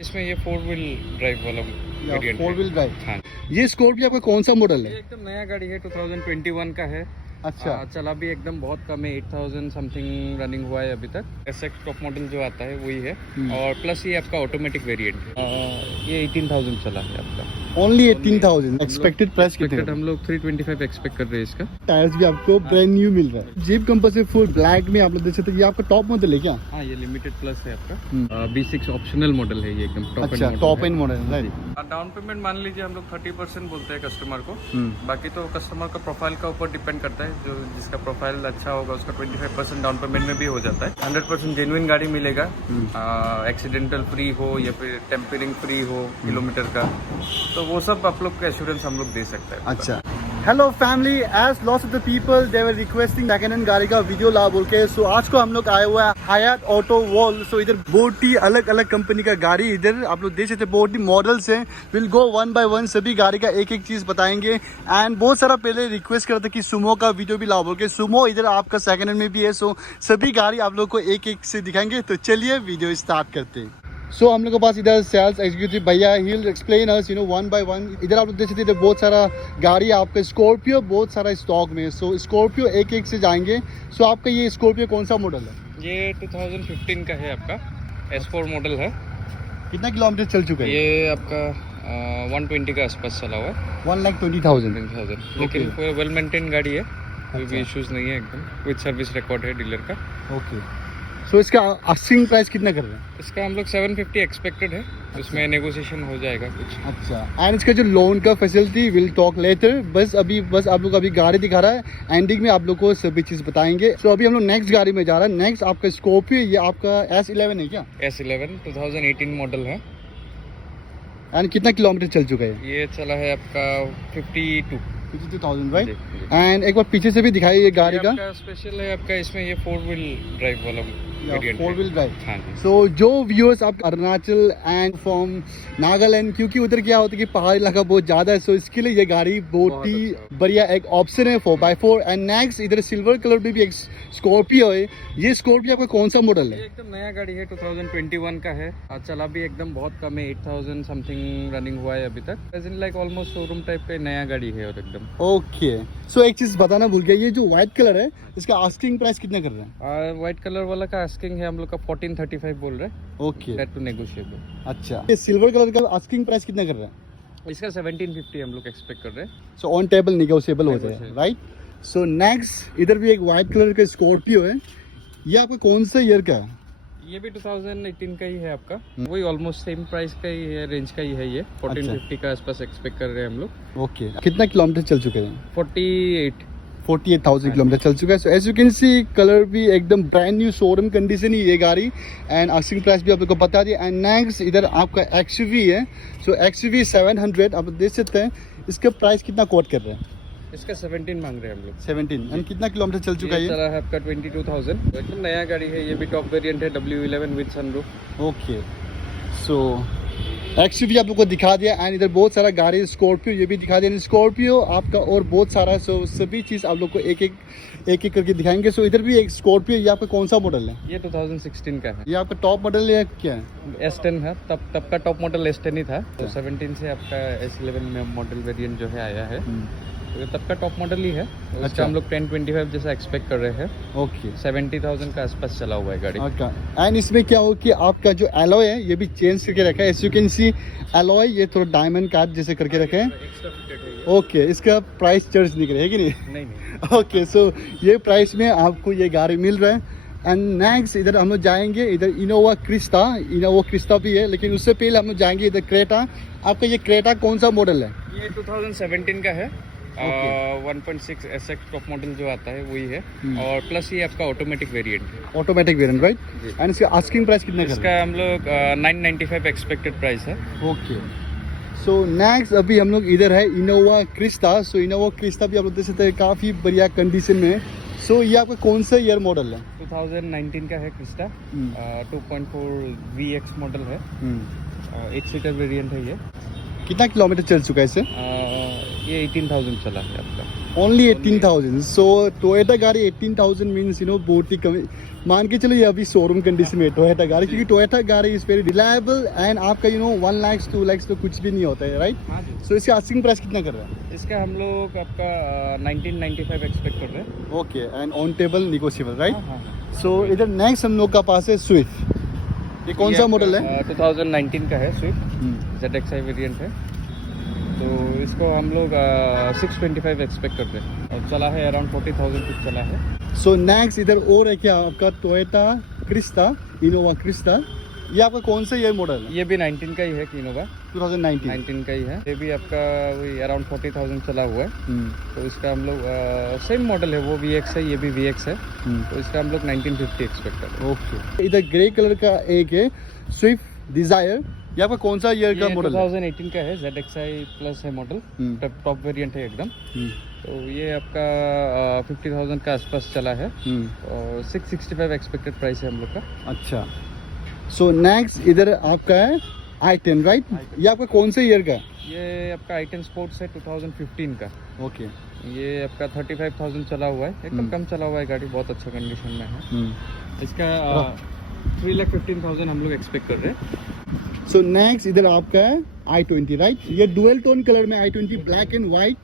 इसमें ये 4 wheel drive वाला वेरिएंट है। 4 व्हील ड्राइव। हाँ, ये स्कॉर्पियो आपका कौन सा मॉडल ये है? एकदम नया गाड़ी है, 2021 का है। अच्छा। चला भी एकदम बहुत कम है, 8000 समथिंग रनिंग हुआ है अभी तक। एसएक्स टॉप मॉडल जो आता है वही है। और प्लस ये आपका ऑटोमेटिक वेरिएंट है। ये 18000 चला है आपका। ओनली 18,000। एक्सपेक्टेड प्राइस कितने एक्सपेक्टेड का? हम लोग 325 एक्सपेक्ट कर रहे हैं इसका। टायर्स भी आपको ब्रांड न्यू मिल रहा है। जीप कंपास से फुल ब्लैक में आप लोग देख सकते हैं। ये आपका टॉप मॉडल है क्या? हाँ, ये लिमिटेड प्लस है आपका। B6 ऑप्शनल मॉडल है ये, एकदम टॉप अच्छा, टॉप एंड मॉडल है। डाउन पेमेंट मान लीजिए हम लोग 30% बोलते हैं कस्टमर को। बाकी तो कस्टमर का प्रोफाइल का ऊपर डिपेंड करता है। जो जिसका प्रोफाइल अच्छा होगा उसका 25% डाउन पेमेंट में भी हो जाता है। 100% जेन्युइन गाड़ी मिलेगा। एक्सीडेंटल फ्री हो या फिर टेम्परिंग फ्री हो किलोमीटर का, तो वो सब आप लोग का एश्योरेंस हम लोग दे सकते हैं। अच्छा। Hello family, as lots of the people they were requesting second hand गाड़ी का वीडियो ला बोल के, सो आज को हम लोग आए हुआ है हायात ऑटो वर्ल्ड। सो इधर बहुत ही अलग अलग कंपनी का गाड़ी इधर आप लोग देख सकते हैं। बहुत ही मॉडल्स हैं। Will go one by one, सभी गाड़ी का एक एक चीज बताएंगे। एंड बहुत सारा पहले रिक्वेस्ट करता कि सुमो का वीडियो भी ला बोल के। सुमो इधर आपका सेकंड हैंड में भी है। सो सभी गाड़ी आप लोग को एक एक से दिखाएंगे। तो चलिए वीडियो स्टार्ट करते हैं। सो हम लोग के पास इधर सेल्स एग्जीक्यूटिव भैया, he will explain us one by one. इधर आप लोग देख सकते हैं बहुत सारा गाड़ी आपका स्कॉर्पियो बहुत सारा स्टॉक में। सो स्कॉर्पियो एक एक से जाएंगे। सो आपका ये स्कॉर्पियो कौन सा मॉडल है? ये 2015 का है आपका, S4 मॉडल है। कितना किलोमीटर चल चुका है? ये आपका 120 का आसपास चला हुआ है। 1,20,000। लेकिन पूरा वेल मेंटेन गाड़ी है, कोई भी अच्छा। इश्यूज नहीं है, एकदम विद सर्विस रिकॉर्ड है डीलर का। ओके। सो इसका आस्किंग प्राइस कितना कर रहे हैं? इसका हम लोग 750 एक्सपेक्टेड है। उसमें नेगोशिएशन हो जाएगा कुछ। अच्छा। एंड इसका जो लोन का फैसिलिटी विल टॉक लेटर। बस आप लोग अभी गाड़ी दिखा रहा है, एंडिंग में आप लोग को सभी चीज़ बताएंगे। सो अभी हम लोग नेक्स्ट गाड़ी में जा रहा है। नेक्स्ट आपका स्कॉर्पियो, ये आपका S11 है क्या? S11 2018 मॉडल है। एंड कितना किलोमीटर चल चुका है? ये चला है आपका 52,000 राइट। जी। एंड एक बार पीछे से भी दिखाइए ये गाड़ी का। स्पेशल है आपका, इसमें ये 4 व्हील ड्राइव वाला वेरिएंट 4 व्हील ड्राइव। हाँ जी। सो जो व्यूअर्स आप अरुणाचल एंड फ्रॉम नागालैंड, क्योंकि उधर क्या होता है कि पहाड़ी इलाका बहुत ज़्यादा है, सो इसके लिए ये गाड़ी बहुत ही अच्छा। बढ़िया एक ऑप्शन है 4x4। एंड नेक्स्ट इधर सिल्वर कलर में भी एक स्कॉर्पियो है। ये स्कॉर्पियो आपका कौन सा मॉडल ये है? एकदम नया गाड़ी है, 2021 का है। चला भी एकदम बहुत कम है, 8000 समथिंग रनिंग हुआ है अभी तक। लाइक ऑलमोस्ट शोरूम टाइप का नया गाड़ी है और एकदम। ओके। सो एक चीज़ बताना भूल गया, ये जो व्हाइट कलर है इसका आस्किंग प्राइस कितना कर रहे हैं? व्हाइट कलर वाला का आस्किंग है हम लोग का 1435 बोल रहे हैं। ओके। That to negotiable. अच्छा। ये सिल्वर कलर का आस्किंग प्राइस कितना कर रहे हैं? इसका 1750 हम लोग एक्सपेक्ट कर रहे हैं। सो ऑन टेबल निगोशिएबल हो जाए, राइट। सो नेक्स्ट इधर भी एक व्हाइट कलर का स्कॉर्पियो है। ये आपका कौन सा ईयर का है? ये भी 2018 का ही है आपका। वही ऑलमोस्ट सेम प्राइस का ही है, रेंज का ही है ये। 1450 का आसपास एक्सपेक्ट कर रहे हैं हम लोग। ओके। कितना किलोमीटर चल चुके हैं? 48,000 किलोमीटर चल चुका है। So as you can see colour भी एकदम ब्रांड न्यू शोरूम कंडीशन ही ये गाड़ी। एंड आस्किंग प्राइस भी आप लोग को बता दिया। एंड नेक्स्ट इधर आपका XUV है। सो XUV 700 आप देख सकते हैं। इसका प्राइस कितना कोट कर रहे हैं? इसका 17 मांग रहे हैं हम लोग। 17। एंड कितना किलोमीटर चल चुका है ये ये? चला है आपका 22,000। एकदम नया गाड़ी है, ये भी टॉप वेरिएंट है, W11 with sunroof. Okay. So XUV आप लोग को दिखा दिया। एंड इधर बहुत सारा गाड़ी स्कॉर्पियो ये भी दिखा दिया। स्कॉर्पियो आपका और बहुत सारा। सो सभी चीज़ आप लोग को एक एक करके दिखाएंगे। सो इधर भी एक स्कॉर्पियो, ये आपका कौन सा मॉडल है? ये 2016 का है। ये आपका टॉप मॉडल है क्या है? S10 है। तब का टॉप मॉडल S10 ही था। तो 17 से आपका S11 में मॉडल वेरिएंट जो है आया है। तो तब का टॉप मॉडल ही है। उसका अच्छा। हम लोग 1025 जैसा एक्सपेक्ट कर रहे हैं। ओके। 70,000 का आसपास चला हुआ है गाड़ी। एंड इसमें क्या हो कि आपका जो एलॉय है ये भी चेंज करके रखा है। As you can see alloy ये थोड़ा डायमंड कार्ड जैसे करके रखे हैं। एक्स्ट्रा फिटेड है ये। ओके। इसका प्राइस चार्ज निकले है कि नहीं? नहीं। ओके। सो ये प्राइस में आपको ये गाड़ी मिल रहा है। एंड नेक्स्ट इधर हम लोग जाएंगे, इधर इनोवा क्रिस्टा भी है। लेकिन उससे पहले हम लोग जाएंगे इधर क्रेटा। आपका ये क्रेटा कौन सा मॉडल है? ये 2017 का है। 1.6 SX टॉप मॉडल जो आता है वही है। और प्लस ये आपका ऑटोमेटिक वेरिएंट है। Automatic variant, right. जी। एंड इसका आस्किंग प्राइस कितना कर रहे इसका हम लोग 995 एक्सपेक्टेड प्राइस है। हैं? ओके। सो नेक्स्ट अभी हम लोग इधर है इनोवा क्रिस्टा। सो इनोवा क्रिस्टा भी आप लोग देख सकते हैं काफ़ी बढ़िया कंडीशन में है। सो ये आपका कौन सा ईयर मॉडल है? 2019 का है क्रिस्टा। 2.4 VX मॉडल है। 8 सीटर वेरिएंट है ये। कितना किलोमीटर चल चुका है इससे? ये 18,000 चला है आपका। ओनली 18,000। सो टोयोटा गाड़ी 18,000 मीन्स बहुत ही कम। मान के चलो ये अभी शोरूम कंडीशन में टोयोटा गाड़ी, क्योंकि टोयोटा गाड़ी इज वेरी रिलायबल एंड आपका 1 लाख 2 लाख तो कुछ भी नहीं होता है, राइट? हाँ जी। सो इसका आस्किंग प्राइस कितना कर रहा है? इसका हम लोग आपका 1995 एक्सपेक्ट कर रहे हैं। Okay, and on table negotiable, right? हाँ। सो इधर नेक्स्ट हम लोग का पास है स्विफ्ट। ये कौन सा मॉडल है? 2019 का है स्विफ्ट, ZXi वेरिएंट है। तो इसको हम लोग 625 एक्सपेक्ट करते हैं और चला है अराउंड 40,000 कुछ चला है। सो नेक्स्ट इधर और है क्या आपका टोयोटा क्रिस्टा, इनोवा क्रिस्टा। ये आपका कौन सा ईयर मॉडल है? ये भी 19 का ही है, इनोवा 2019 का ही है। ये भी आपका वही अराउंड 40,000 चला हुआ है। तो इसका हम लोग सेम मॉडल है, वो VX है, ये भी VX है। तो इसका हम लोग 1950 एक्सपेक्ट कर रहे हैं। ओके, इधर ग्रे कलर का एक है स्विफ्ट डिजायर। ये आपका कौन सा ईयर का मॉडल है? 2018 का है, ZXi प्लस है मॉडल, टॉप वेरिएंट है एकदम। तो ये आपका 50,000 का आसपास चला है और 665 एक्सपेक्टेड प्राइस है हम लोग का। अच्छा, सो नेक्स्ट इधर आपका है i10, राइट? ये आपका कौन से ईयर का है? ये आपका i10 स्पोर्ट्स है 2015 का। ओके, ये आपका 35,000 चला हुआ है, एकदम कम चला हुआ है गाड़ी, बहुत अच्छा कंडीशन में है। इसका 3,15,000 हम लोग एक्सपेक्ट कर रहे हैं। सो नेक्स्ट इधर आपका है i20, राइट? ये डुअल टोन कलर में i20 ब्लैक एंड व्हाइट।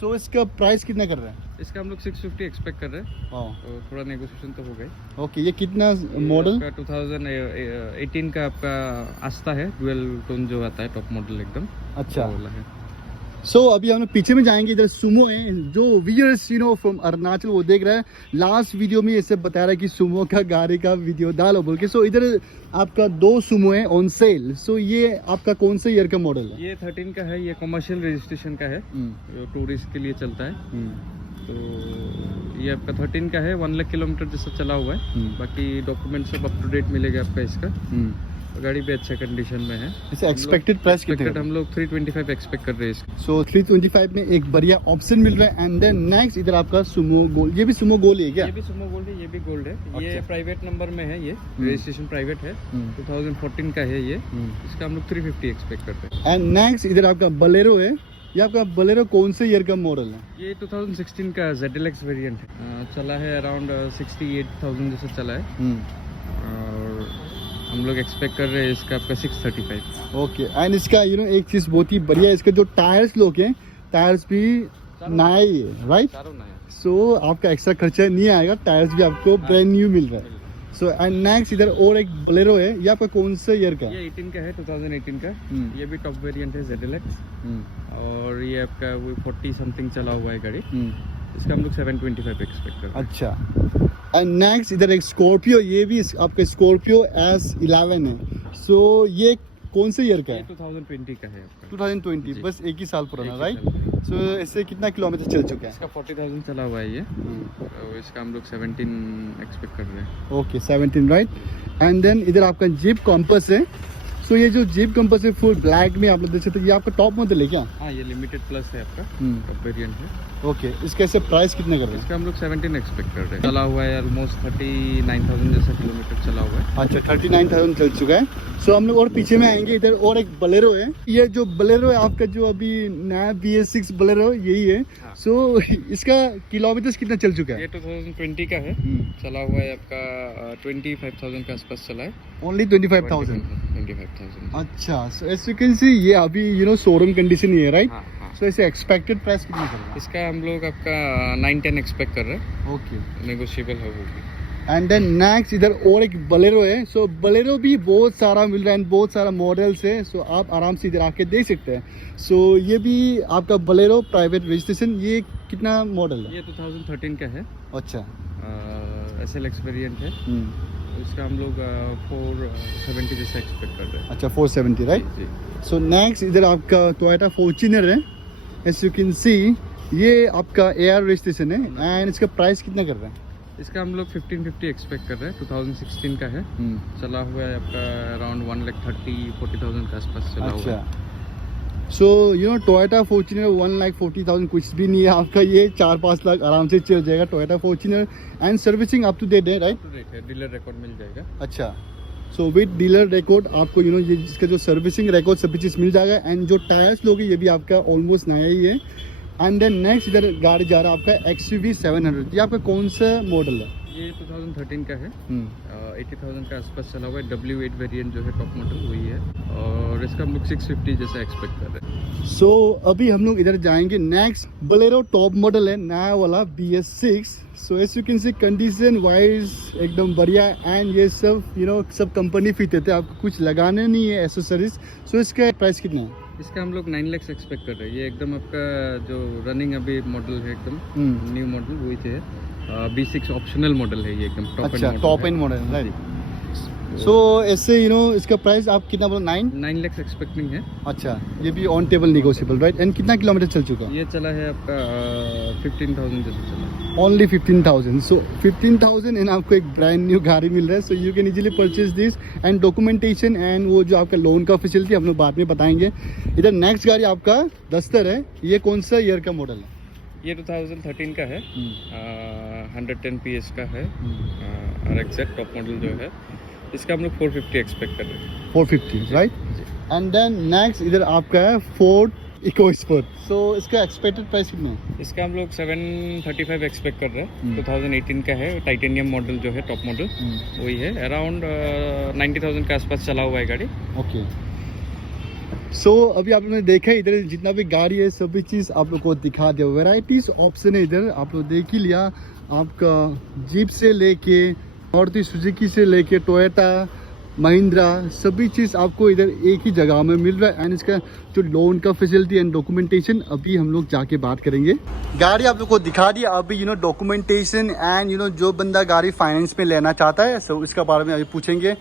सो इसका प्राइस कितना कर रहे हैं? इसका हम लोग 650 एक्सपेक्ट कर रहे हैं। हाँ, तो थोड़ा नेगोशिएशन तो हो गई। ओके, ये कितना मॉडल? 2018 का आपका आस्था है, डुअल टोन जो आता है टॉप मॉडल एकदम। अच्छा, वो वाला है। सो अभी हम लोग पीछे में जाएंगे। इधर सुमो है, जो व्यूअर्स फ्रॉम अरुणाचल वो देख रहा है। लास्ट वीडियो में इससे बता रहा है कि सुमो का गाड़ी का वीडियो डालो बोल के। सो इधर आपका 2 सुमो है ऑन सेल। सो ये आपका कौन से ईयर का मॉडल है? ये 13 का है, ये कमर्शियल रजिस्ट्रेशन का है, जो टूरिस्ट के लिए चलता है। तो ये आपका 13 का है, 1 लाख किलोमीटर जैसा चला हुआ है। बाकी डॉक्यूमेंट सब अप टू डेट मिलेगा आपका इसका। गाड़ी भी अच्छा कंडीशन में है। इसे एक्सपेक्टेड प्राइस कितना? हम लोग 325 एक्सपेक्ट कर रहे हैं इसका। सो 325 में एक बढ़िया ऑप्शन मिल रहा है। एंड देन नेक्स्ट इधर आपका सुमो गोल्ड। ये भी सुमो गोल्ड है क्या? ये भी सुमो गोल्ड है, ये भी गोल्ड है। ये अच्छा। प्राइवेट नंबर में है, ये रजिस्ट्रेशन प्राइवेट है। 2014 का है ये। इसका हम लोग 350 एक्सपेक्ट करते हैं। एंड नेक्स्ट इधर आपका बलेरो है। ये आपका बलेरो कौन से ईयर का मॉडल है? ये 2016 का ZLX वेरिएंट है। चला है अराउंड 68,000 जैसा चला है। और हम लोग एक्सपेक्ट कर रहे हैं इसका आपका 635। ओके, एंड इसका एक चीज़ बहुत ही बढ़िया है, इसका जो टायर्स लोग हैं, टायर्स भी नया ही है, राइट? सो आपका एक्स्ट्रा खर्चा नहीं आएगा, टायर्स भी आपको ब्रांड न्यू मिल रहा है। सो एंड नेक्स्ट इधर और एक बोलेरो है। ये आपका कौन से ईयर का? ये 18 का है, 2018 का। ये भी टॉप वेरिएंट है ZLX। और ये आपका वो 40 समथिंग चला हुआ है गाड़ी। इसका हम लोग 725 एक्सपेक्ट कर रहे हैं। अच्छा, एंड नेक्स्ट इधर एक स्कॉर्पियो। ये भी आपका स्कॉर्पियो S11 है। सो ये कौन से ईयर का है? 2020 का है आपका। 2020, बस एक ही साल पुराना, एक ही राइट? साल पुराना। सो इससे कितना किलोमीटर चल चुका है? इसका 40,000 चला हुआ है ये। तो इसका हम लोग 17 एक्सपेक्ट कर रहे हैं। Okay, 17, right? एंड देन इधर आपका जीप कॉम्पस है। सो ये जो जीप कॉम्पस है फुल ब्लैक में आप लोग देख सकते हैं। ये आपका टॉप मॉडल है क्या? हाँ, ये लिमिटेड प्लस है आपका, टॉप वेरिएंट है। ओके, इसका ऐसे प्राइस कितने कर रहे हैं? इसका हम लोग 17 एक्सपेक्ट कर रहे हैं। चला हुआ है ऑलमोस्ट 39,000 जैसा किलोमीटर चला हुआ है। अच्छा, 39,000 चल चुका है। सो हम लोग और पीछे में आएंगे। इधर और एक बलेरो है। ये जो बलेरो है आपका, जो अभी नया BS6 बलेरो यही है। हाँ। सो इसका किलोमीटर कितना चल चुका है? ये 2020 का है। चला हुआ है आपका 25,000 के आसपास चला है। ओनली 25,000? 25,000। अच्छा, so as you can see ये अभी शोरूम कंडीशन ही है, राइट? हाँ, हाँ। सो इसे एक्सपेक्टेड प्राइस कितना कर रहे हैं? इसका हम लोग आपका 9-10 एक्सपेक्ट कर रहे हैं। ओके, नेगोशिएबल है वो भी। एंड देन नेक्स्ट इधर और एक बलेरो है। सो बलेरो भी बहुत सारा मिल रहा है, बहुत सारा मॉडल्स है। सो आप आराम से इधर आके देख सकते हैं। सो ये भी आपका बलेरो प्राइवेट रजिस्ट्रेशन। ये कितना मॉडल है? ये 2013 का है। अच्छा, SLX वेरिएंट है। इसका हम लोग 470 जैसा एक्सपेक्ट कर रहे हैं। अच्छा, 470, राइट? जी। सो नेक्स्ट इधर आपका टोयोटा फॉर्च्यूनर है। एज यू कैन सी ये आपका AR रजिस्ट्रेशन है। एंड इसका प्राइस कितना कर रहे हैं? इसका हम लोग 1550 एक्सपेक्ट कर रहे हैं। 2016 का है। चला हुआ है आपका अराउंड 1,30,000-40,000 के आसपास चला हुआ है। अच्छा, सो टोयोटा फॉर्च्यूनर 1,40,000 कुछ भी नहीं है आपका। ये 4-5 लाख आराम से चल जाएगा Toyota Fortuner. And servicing up to date है, राइट? डीलर रिकॉर्ड मिल जाएगा। अच्छा, सो विद डीलर रिकॉर्ड आपको ये जिसका जो सर्विसिंग रिकॉर्ड सभी चीज़ मिल जाएगा। एंड जो टायर्स लोगे ये भी आपका ऑलमोस्ट नया ही है। एंड देन नेक्स्ट इधर गाड़ी जा रहा है आपका XUV 700। ये आपका कौन सा मॉडल है? ये 2013 का है। 80,000 का आसपास चला हुआ है। W8 वेरिएंट जो है टॉप मॉडल वही है, और इसका हम लोग 650 जैसा एक्सपेक्ट कर रहे हैं। सो अभी हम लोग इधर जाएंगे नेक्स्ट बोलेरो टॉप मॉडल है नया वाला BS6। So as you can see condition wise एकदम बढ़िया, एंड ये सब सब कंपनी फिट देते हैं, आपको कुछ लगाने नहीं है एसेसरीज। सो इसका प्राइस कितना है? इसका हम लोग 9 लाख एक्सपेक्ट कर रहे हैं। ये एकदम आपका जो रनिंग अभी मॉडल है एकदम न्यू मॉडल वही है। B6 ऑप्शनल मॉडल है ये एकदम अच्छा टॉप एंड मॉडल राइट। सो ऐसे इसका प्राइस आप कितना बोला? 9 लाख एक्सपेक्टिंग है। अच्छा, ये भी on table negotiable right. And कितना किलोमीटर चल चुका? ये चला है आपका 15,000 जैसे चला। ओनली 15,000। सो 15,000 एंड आपको एक ब्रांड न्यू गाड़ी मिल रहा है। So you can easily purchase this, and documentation and वो जो आपका लोन का फैसिलिटी हम लोग बाद में बताएंगे। इधर नेक्स्ट गाड़ी आपका डस्टर है। ये कौन सा ईयर का मॉडल है? ये 2013 का है। 110 PS का है। RXZ टॉप मॉडल जो है, इसका हम लोग 450 एक्सपेक्ट कर रहे हैं। 450 राइट। एंड देन नेक्स्ट इधर आपका है फोर्ड इकोस्पोर्ट। सो इसका एक्सपेक्टेड प्राइस कितना है? इसका हम लोग 735 एक्सपेक्ट कर रहे हैं। 2018 का है, टाइटेनियम मॉडल जो है टॉप मॉडल वही है। अराउंड 90,000 के आसपास चला हुआ है गाड़ी। ओके। सो अभी आप लोगों ने देखा है इधर जितना भी गाड़ी है सभी चीज़ आप लोग को दिखा दिया। वेराइटीज ऑप्शन है इधर, आप लोग देख ही लिया। आपका जीप से लेके मारुति सुजुकी से लेके टोयोटा महिंद्रा सभी चीज़ आपको इधर एक ही जगह में मिल रहा है। एंड इसका जो लोन का फैसिलिटी एंड डॉक्यूमेंटेशन अभी हम लोग जाके बात करेंगे। गाड़ी आप लोग को दिखा दिया अभी डॉक्यूमेंटेशन एंड जो बंदा गाड़ी फाइनेंस में लेना चाहता है सो इसका बारे में अभी पूछेंगे।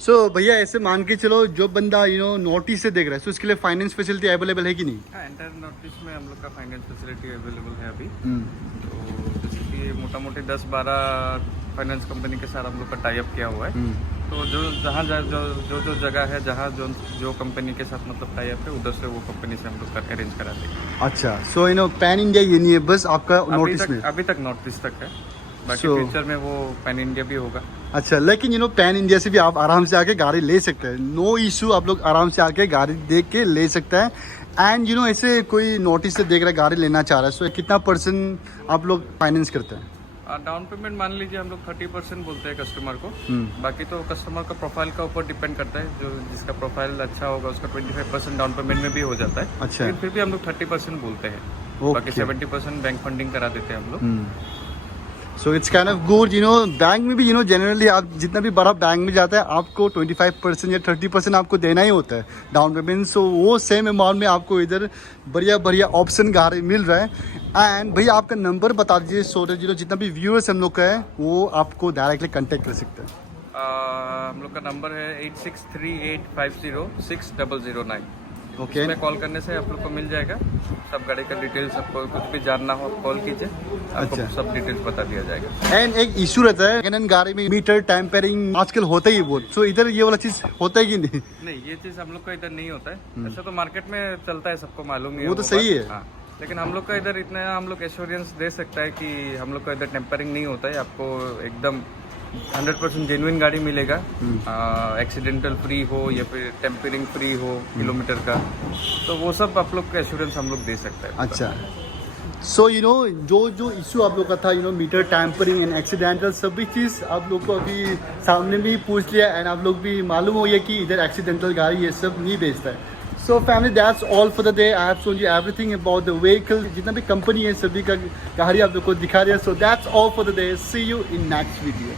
सो भैया ऐसे मान के चलो जो बंदा नोटिस से देख रहा है सो इसके लिए फाइनेंस फैसिलिटी अवेलेबल है कि नहीं? हाँ, एंटायर नोटिस में हम लोग का फाइनेंस फैसिलिटी अवेलेबल है अभी। तो जैसे कि मोटा मोटी 10-12 फाइनेंस कंपनी के साथ हम लोग का टाई अप किया हुआ है। तो जो जहाँ जो जगह है जहाँ जो कंपनी के साथ मतलब टाई अप है उधर से वो कंपनी से हम लोग का अरेंज करा देंगे। अच्छा, सो पैन इंडिया ये नहीं है बस आपका नोटिस में? अभी तक नोटिस तक है, बाकी फ्यूचर में वो पैन इंडिया भी होगा। अच्छा, लेकिन पैन इंडिया से भी आप आराम से आके गाड़ी ले सकते हैं, नो इशू। आप लोग आराम से आके गाड़ी देख के ले सकते हैं। एंड ऐसे कोई नोटिस से देख रहा है गाड़ी लेना चाह रहा है सो कितना % आप लोग फाइनेंस करते हैं? डाउन पेमेंट मान लीजिए हम लोग 30% बोलते हैं कस्टमर को। बाकी तो कस्टमर का प्रोफाइल का ऊपर डिपेंड करता है। जो जिसका प्रोफाइल अच्छा होगा उसका 25% डाउन पेमेंट में भी हो जाता है। अच्छा, फिर भी हम लोग 30% बोलते हैं। बाकी 70% बैंक फंडिंग करा देते हैं हम लोग। So it's kind of good. Bank में भी जनरली आप जितना भी बड़ा बैंक में जाता है आपको 25% या 30% आपको देना ही होता है डाउन पेमेंट। सो वो सेम अमाउंट में आपको इधर बढ़िया ऑप्शन गाड़ी मिल रहा है। एंड भैया आपका नंबर बता दीजिए सो जितना भी व्यूअर्स हम लोग का है वो आपको डायरेक्टली कांटेक्ट कर सकते हैं। हम लोग का नंबर है 8638506009। ओके, इसमें कॉल करने से आप लोग को मिल जाएगा सब गाड़ी का डिटेल्स। आपको कुछ भी जानना हो आप कॉल कीजिए, आपको अच्छा, सब डिटेल्स बता दिया जाएगा। एंड एक इशू रहता है कैनन गाड़ी में मीटर टेम्परिंग आजकल होता ही बहुत। सो इधर ये वाला चीज होता है कि नहीं? नहीं, ये चीज हम लोग का इधर नहीं होता है। ऐसा तो मार्केट में चलता है, सबको मालूम है वो तो सही है। हाँ, लेकिन हम लोग का इधर इतना हम लोग एश्योरेंस दे सकता है कि हम लोग का इधर टेम्परिंग नहीं होता है। आपको एकदम 100% जेन्युइन गाड़ी मिलेगा। एक्सीडेंटल फ्री हो या फिर टेम्परिंग फ्री हो किलोमीटर का, तो वो सब आप लोग का एश्योरेंस हम लोग दे सकते हैं। अच्छा, सो जो इशू आप लोग का था मीटर टैम्परिंग एंड एक्सीडेंटल सभी चीज़ आप लोग को अभी सामने भी पूछ लिया। एंड आप लोग भी मालूम हो गया कि इधर एक्सीडेंटल गाड़ी ये सब नहीं बेचता है। So family that's all for the day. I have shown you everything about the vehicle. जितना भी कंपनी है सभी का गाड़ी आप लोग को दिखा दिया। So that's all for the day. See you in next video.